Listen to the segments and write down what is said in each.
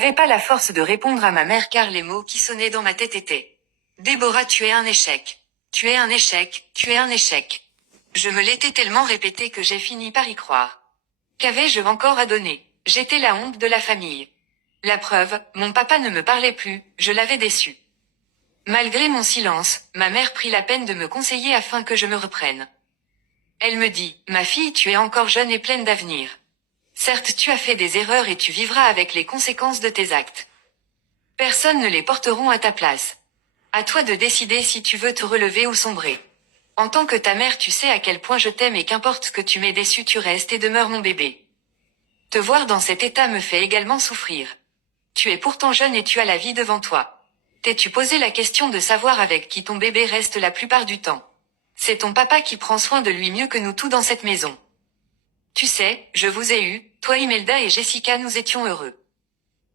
J'avais pas la force de répondre à ma mère car les mots qui sonnaient dans ma tête étaient: Déborah, tu es un échec. Tu es un échec, tu es un échec. Je me l'étais tellement répété que j'ai fini par y croire. Qu'avais-je encore à donner? J'étais la honte de la famille. La preuve, mon papa ne me parlait plus, je l'avais déçu. Malgré mon silence, ma mère prit la peine de me conseiller afin que je me reprenne. Elle me dit: Ma fille, tu es encore jeune et pleine d'avenir. Certes, tu as fait des erreurs et tu vivras avec les conséquences de tes actes. Personne ne les porteront à ta place. À toi de décider si tu veux te relever ou sombrer. En tant que ta mère, tu sais à quel point je t'aime et qu'importe ce que tu m'aies déçu, tu restes et demeures mon bébé. Te voir dans cet état me fait également souffrir. Tu es pourtant jeune et tu as la vie devant toi. T'es-tu posé la question de savoir avec qui ton bébé reste la plupart du temps? C'est ton papa qui prend soin de lui mieux que nous tous dans cette maison. Tu sais, je vous ai eu, toi Imelda et Jessica, nous étions heureux.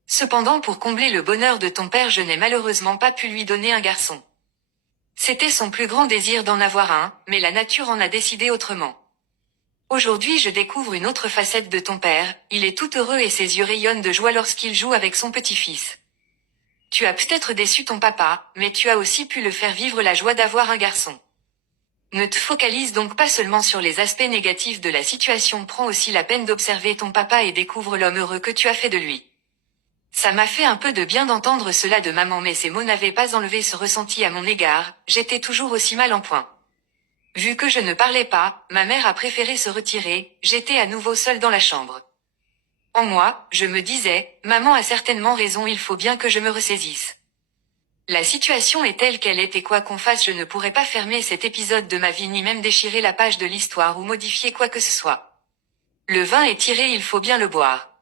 Cependant, pour combler le bonheur de ton père, je n'ai malheureusement pas pu lui donner un garçon. C'était son plus grand désir d'en avoir un, mais la nature en a décidé autrement. Aujourd'hui, je découvre une autre facette de ton père, il est tout heureux et ses yeux rayonnent de joie lorsqu'il joue avec son petit-fils. Tu as peut-être déçu ton papa, mais tu as aussi pu le faire vivre la joie d'avoir un garçon. Ne te focalise donc pas seulement sur les aspects négatifs de la situation, prends aussi la peine d'observer ton papa et découvre l'homme heureux que tu as fait de lui. Ça m'a fait un peu de bien d'entendre cela de maman, mais ces mots n'avaient pas enlevé ce ressenti à mon égard, j'étais toujours aussi mal en point. Vu que je ne parlais pas, ma mère a préféré se retirer, j'étais à nouveau seule dans la chambre. En moi, je me disais, maman a certainement raison, il faut bien que je me ressaisisse. La situation est telle qu'elle est et quoi qu'on fasse, je ne pourrai pas fermer cet épisode de ma vie ni même déchirer la page de l'histoire ou modifier quoi que ce soit. Le vin est tiré, il faut bien le boire.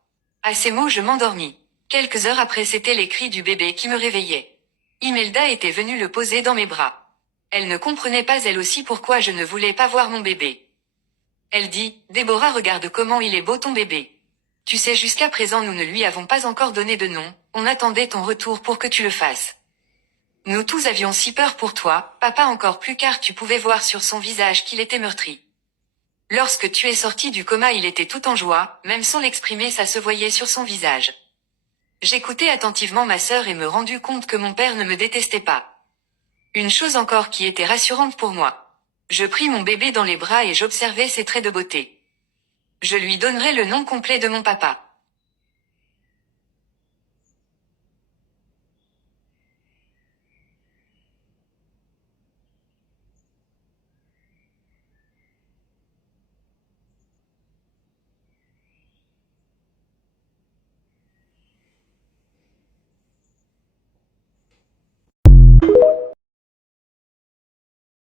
À ces mots, je m'endormis. Quelques heures après, c'était les cris du bébé qui me réveillaient. Imelda était venue le poser dans mes bras. Elle ne comprenait pas elle aussi pourquoi je ne voulais pas voir mon bébé. Elle dit: Déborah, regarde comment il est beau ton bébé. Tu sais, jusqu'à présent nous ne lui avons pas encore donné de nom, on attendait ton retour pour que tu le fasses. Nous tous avions si peur pour toi, papa encore plus, car tu pouvais voir sur son visage qu'il était meurtri. Lorsque tu es sorti du coma, il était tout en joie, même sans l'exprimer, ça se voyait sur son visage. J'écoutais attentivement ma sœur et me rendus compte que mon père ne me détestait pas. Une chose encore qui était rassurante pour moi. Je pris mon bébé dans les bras et j'observais ses traits de beauté. Je lui donnerai le nom complet de mon papa.